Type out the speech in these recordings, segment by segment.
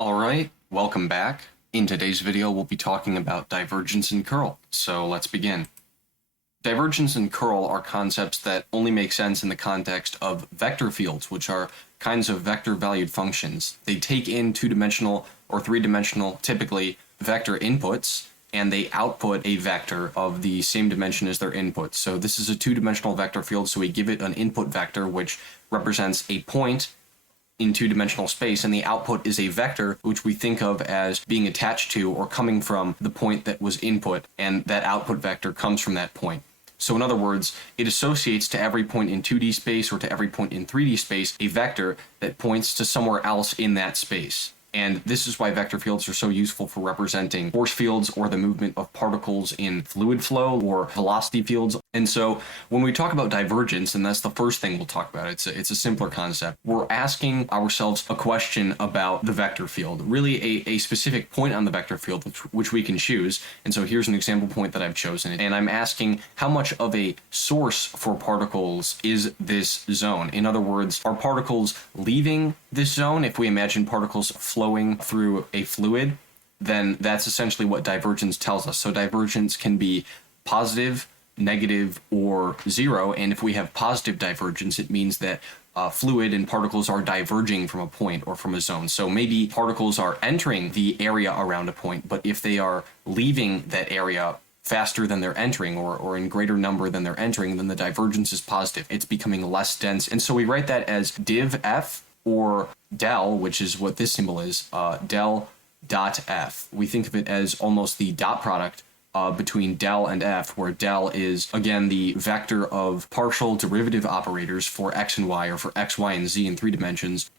Alright, welcome back. In today's video, we'll be talking about divergence and curl, so let's begin. Divergence and curl are concepts that only make sense in the context of vector fields, which are kinds of vector-valued functions. They take in two-dimensional or three-dimensional, typically, vector inputs, and they output a vector of the same dimension as their input. So this is a two-dimensional vector field, so we give it an input vector, which represents a point in two-dimensional space, and the output is a vector which we think of as being attached to or coming from the point that was input, and that output vector comes from that point. So in other words, it associates to every point in 2D space or to every point in 3D space a vector that points to somewhere else in that space. And this is why vector fields are so useful for representing force fields or the movement of particles in fluid flow or velocity fields. And so when we talk about divergence, and that's the first thing we'll talk about, it's a simpler concept. We're asking ourselves a question about the vector field, really a specific point on the vector field which we can choose. And so here's an example point that I've chosen. And I'm asking how much of a source for particles is this zone? In other words, are particles leaving this zone? If we imagine particles flowing through a fluid, then that's essentially what divergence tells us. So divergence can be positive, negative, or zero. And if we have positive divergence, it means that fluid and particles are diverging from a point or from a zone. So maybe particles are entering the area around a point, but if they are leaving that area faster than they're entering, or in greater number than they're entering, then the divergence is positive. It's becoming less dense. And so we write that as div f, or del, which is what this symbol is, del dot f. We think of it as almost the dot product between del and f, where del is, again, the vector of partial derivative operators for x and y, or for x, y, and z in 3 dimensions.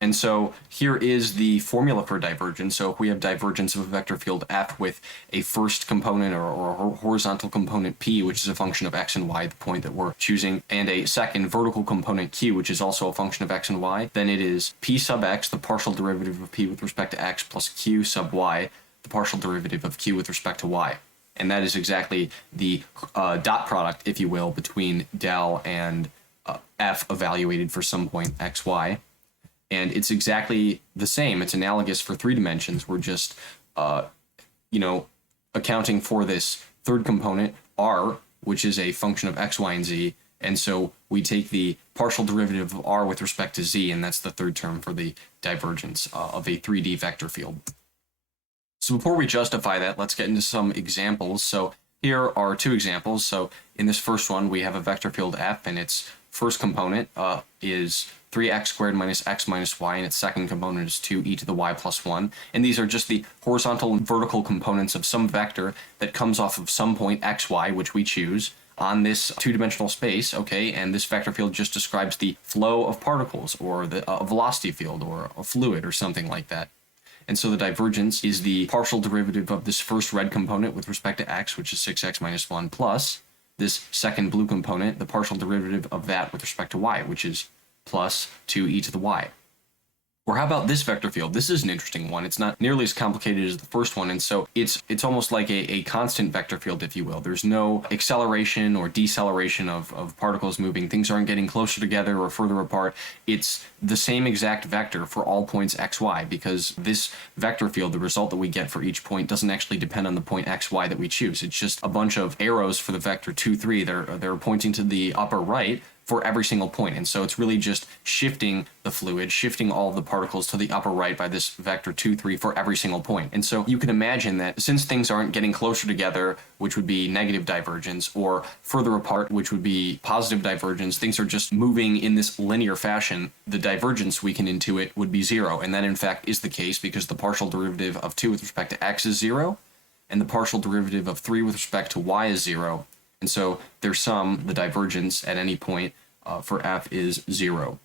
And so here is the formula for divergence. So if we have divergence of a vector field f with a first component or a horizontal component p, which is a function of x and y, the point that we're choosing, and a second vertical component q, which is also a function of x and y, then it is p sub x, the partial derivative of p with respect to x, plus q sub y, the partial derivative of q with respect to y. And that is exactly the dot product, if you will, between del and f evaluated for some point x, y. And it's exactly the same. It's analogous for 3 dimensions. We're just, accounting for this third component, r, which is a function of x, y, and z. And so we take the partial derivative of r with respect to z, and that's the third term for the divergence of a 3D vector field. So before we justify that, let's get into some examples. So here are 2 examples. So in this first one, we have a vector field f, and its first component is 3x squared minus x minus y, and its second component is 2e to the y plus 1. And these are just the horizontal and vertical components of some vector that comes off of some point xy, which we choose, on this 2-dimensional space, okay? And this vector field just describes the flow of particles, or the velocity field, or a fluid, or something like that. And so the divergence is the partial derivative of this first red component with respect to x, which is 6x minus 1, plus this second blue component, the partial derivative of that with respect to y, which is plus 2e to the y. Or how about this vector field? This is an interesting one. It's not nearly as complicated as the first one, and so it's almost like a constant vector field, if you will. There's no acceleration or deceleration of particles moving. Things aren't getting closer together or further apart. It's the same exact vector for all points xy, because this vector field, the result that we get for each point, doesn't actually depend on the point xy that we choose. It's just a bunch of arrows for the vector 2, 3. They're pointing to the upper right for every single point. And so it's really just shifting the fluid, shifting all of the particles to the upper right by this vector 2, 3 for every single point. And so you can imagine that since things aren't getting closer together, which would be negative divergence, or further apart, which would be positive divergence, things are just moving in this linear fashion, the divergence we can intuit would be 0. And that in fact is the case, because the partial derivative of 2 with respect to x is 0, and the partial derivative of 3 with respect to y is 0. And so their sum, the divergence at any point for f, is 0.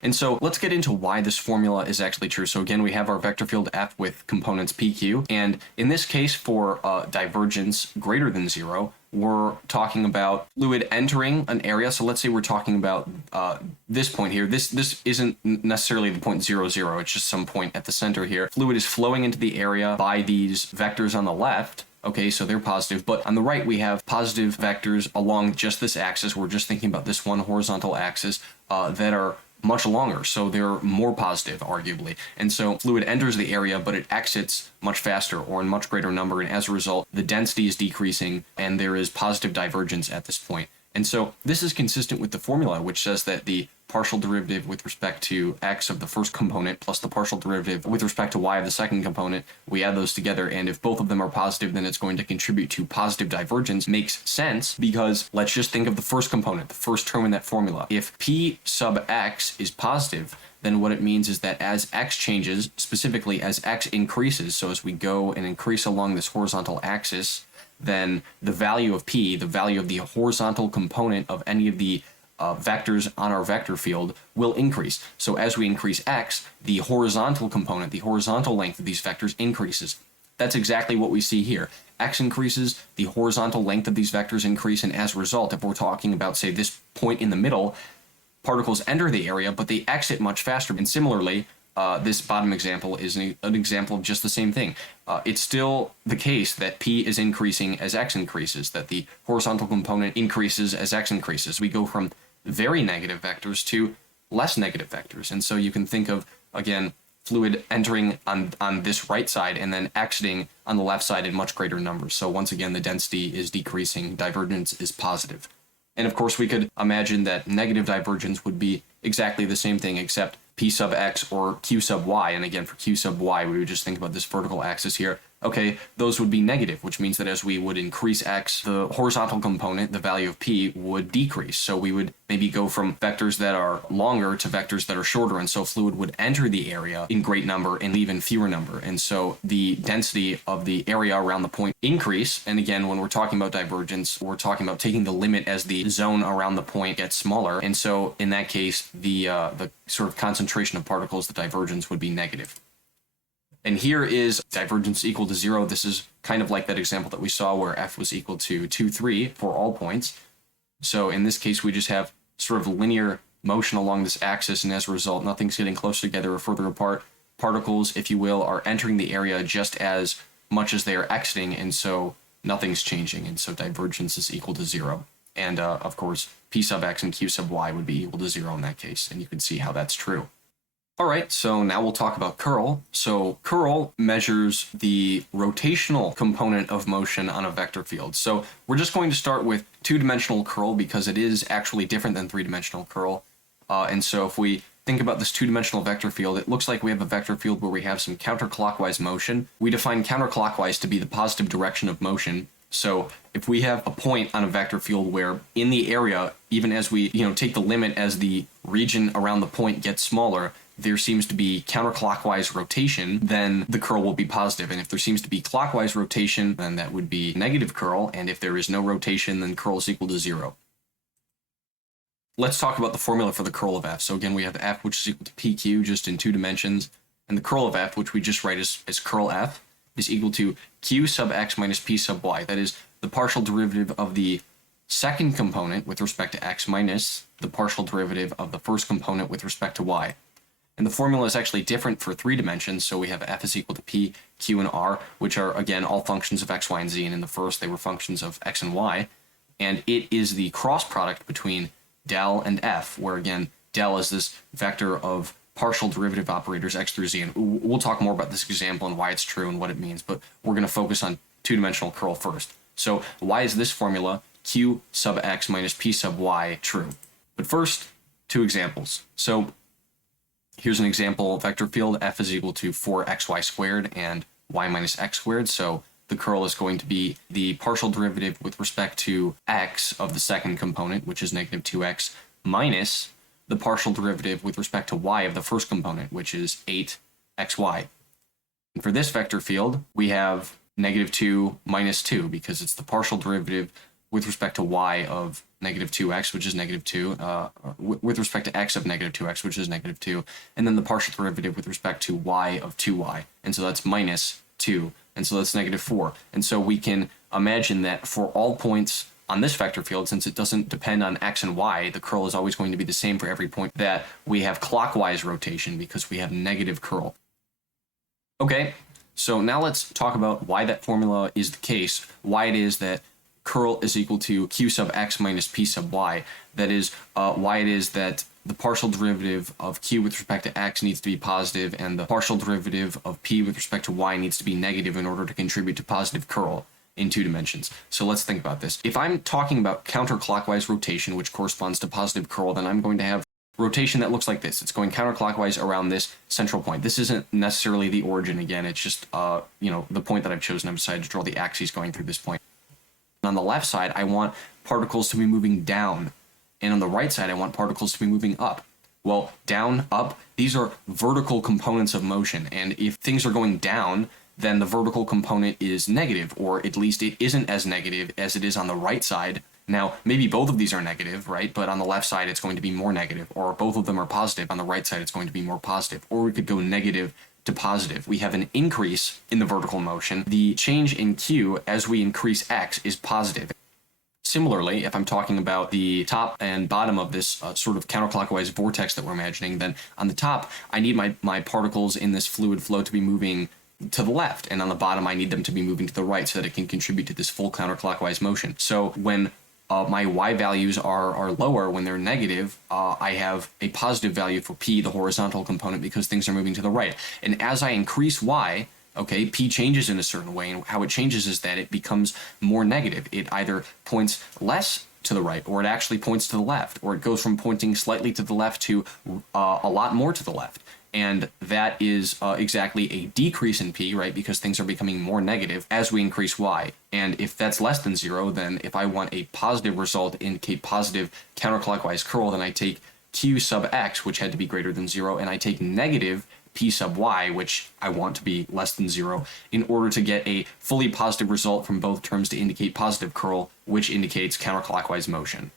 And so let's get into why this formula is actually true. So again, we have our vector field f with components pq, and in this case for divergence greater than 0, we're talking about fluid entering an area. So let's say we're talking about this point here. This isn't necessarily the point 0, 0. It's just some point at the center here. Fluid is flowing into the area by these vectors on the left. Okay, so they're positive, but on the right we have positive vectors along just this axis. We're just thinking about this one horizontal axis that are much longer, so they're more positive, arguably. And so fluid enters the area, but it exits much faster or in much greater number, and as a result, the density is decreasing, and there is positive divergence at this point. And so this is consistent with the formula, which says that the partial derivative with respect to x of the first component plus the partial derivative with respect to y of the second component, we add those together, and if both of them are positive, then it's going to contribute to positive divergence. Makes sense because let's just think of the first component, the first term in that formula. If p sub x is positive, then what it means is that as x changes, specifically as x increases, so as we go and increase along this horizontal axis, then the value of p, the value of the horizontal component of any of the vectors on our vector field will increase. So as we increase x, the horizontal component, the horizontal length of these vectors increases. That's exactly what we see here. X increases, the horizontal length of these vectors increase, and as a result, if we're talking about, say, this point in the middle, particles enter the area, but they exit much faster. And similarly, this bottom example is an example of just the same thing. It's still the case that p is increasing as x increases, that the horizontal component increases as x increases. We go from very negative vectors to less negative vectors. And so you can think of, again, fluid entering on this right side and then exiting on the left side in much greater numbers. So once again, the density is decreasing, divergence is positive. And of course, we could imagine that negative divergence would be exactly the same thing, except p sub x or q sub y. And again, for q sub y, we would just think about this vertical axis here. Okay, those would be negative, which means that as we would increase x, the horizontal component, the value of p, would decrease. So we would maybe go from vectors that are longer to vectors that are shorter, and so fluid would enter the area in great number and leave in fewer number. And so the density of the area around the point increase. And again, when we're talking about divergence, we're talking about taking the limit as the zone around the point gets smaller. And so in that case, the sort of concentration of particles, the divergence would be negative. And here is divergence equal to 0. This is kind of like that example that we saw where f was equal to 2, 3 for all points. So in this case, we just have sort of linear motion along this axis, and as a result, nothing's getting closer together or further apart. Particles, if you will, are entering the area just as much as they are exiting, and so nothing's changing, and so divergence is equal to 0. And of course, p sub x and q sub y would be equal to 0 in that case, and you can see how that's true. All right, so now we'll talk about curl. So curl measures the rotational component of motion on a vector field. So we're just going to start with two-dimensional curl because it is actually different than three-dimensional curl. And so if we think about this two-dimensional vector field, it looks like we have a vector field where we have some counterclockwise motion. We define counterclockwise to be the positive direction of motion. So if we have a point on a vector field where in the area, even as we take the limit as the region around the point gets smaller, there seems to be counterclockwise rotation, then the curl will be positive. And if there seems to be clockwise rotation, then that would be negative curl. And if there is no rotation, then curl is equal to 0. Let's talk about the formula for the curl of f. So again, we have f, which is equal to pq just in 2 dimensions. And the curl of f, which we just write as curl f, is equal to q sub x minus p sub y. That is the partial derivative of the second component with respect to x minus the partial derivative of the first component with respect to y. And the formula is actually different for 3 dimensions, so we have f is equal to p, q, and r, which are, again, all functions of x, y, and z, and in the first they were functions of x and y. And it is the cross product between del and f, where, again, del is this vector of partial derivative operators x through z, and we'll talk more about this example and why it's true and what it means, but we're going to focus on two-dimensional curl first. So why is this formula, q sub x minus p sub y, true? But first, 2 examples. So here's an example vector field. F is equal to 4xy squared and y minus x squared. So the curl is going to be the partial derivative with respect to x of the second component, which is negative 2x, minus the partial derivative with respect to y of the first component, which is 8xy. And for this vector field, we have negative 2 minus 2 because it's the partial derivative with respect to y of negative 2x, which is negative 2, with respect to x of negative 2x, which is negative 2, and then the partial derivative with respect to y of 2y. And so that's minus 2, and so that's negative 4. And so we can imagine that for all points on this vector field, since it doesn't depend on x and y, the curl is always going to be the same for every point, that we have clockwise rotation because we have negative curl. Okay, so now let's talk about why that formula is the case, why it is that curl is equal to q sub x minus p sub y. That is, why it is that the partial derivative of q with respect to x needs to be positive, and the partial derivative of p with respect to y needs to be negative in order to contribute to positive curl in 2 dimensions. So let's think about this. If I'm talking about counterclockwise rotation, which corresponds to positive curl, then I'm going to have rotation that looks like this. It's going counterclockwise around this central point. This isn't necessarily the origin again, it's just the point that I've chosen. I've decided to draw the axes going through this point. And on the left side, I want particles to be moving down, and on the right side, I want particles to be moving up. Well, down, up, these are vertical components of motion, and if things are going down, then the vertical component is negative, or at least it isn't as negative as it is on the right side. Now, maybe both of these are negative, right? But on the left side, it's going to be more negative, or both of them are positive. On the right side, it's going to be more positive, or we could go negative to positive. We have an increase in the vertical motion. The change in q as we increase x is positive. Similarly, if I'm talking about the top and bottom of this sort of counterclockwise vortex that we're imagining, then on the top, I need my particles in this fluid flow to be moving to the left, and on the bottom, I need them to be moving to the right so that it can contribute to this full counterclockwise motion. So when my y values are lower, when they're negative, I have a positive value for p, the horizontal component, because things are moving to the right. And as I increase y, okay, p changes in a certain way, and how it changes is that it becomes more negative. It either points less to the right, or it actually points to the left, or it goes from pointing slightly to the left to a lot more to the left. And that is exactly a decrease in p, right, because things are becoming more negative as we increase y. And if that's less than 0, then if I want a positive result to indicate positive counterclockwise curl, then I take q sub x, which had to be greater than 0, and I take negative p sub y, which I want to be less than 0, in order to get a fully positive result from both terms to indicate positive curl, which indicates counterclockwise motion.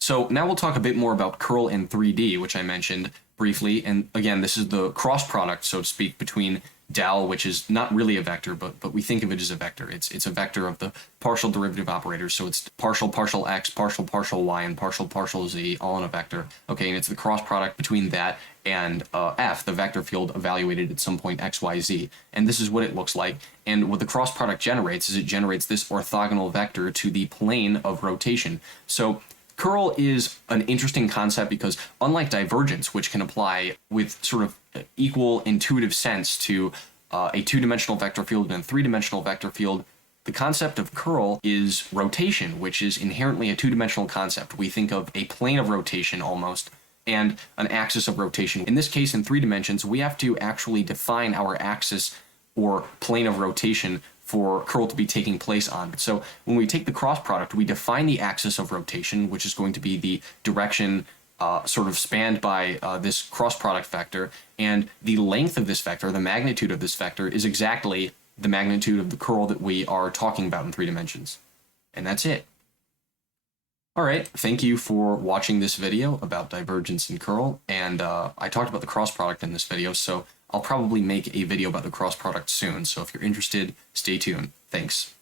So now we'll talk a bit more about curl in 3D, which I mentioned briefly. And again, this is the cross product, so to speak, between del, which is not really a vector, but we think of it as a vector. It's a vector of the partial derivative operators, so it's partial x, partial y, and partial z, all in a vector. Okay, and it's the cross product between that and f, the vector field evaluated at some point x, y, z. And this is what it looks like. And what the cross product generates is it generates this orthogonal vector to the plane of rotation. So curl is an interesting concept because unlike divergence, which can apply with sort of equal intuitive sense to a 2-dimensional vector field and a 3-dimensional vector field, the concept of curl is rotation, which is inherently a 2-dimensional concept. We think of a plane of rotation almost, and an axis of rotation. In this case, in 3 dimensions, we have to actually define our axis or plane of rotation for curl to be taking place on. So when we take the cross product, we define the axis of rotation, which is going to be the direction sort of spanned by this cross product vector, and the length of this vector, the magnitude of this vector, is exactly the magnitude of the curl that we are talking about in 3 dimensions. And that's it. All right, thank you for watching this video about divergence and curl, and I talked about the cross product in this video, so I'll probably make a video about the cross product soon, so if you're interested, stay tuned. Thanks.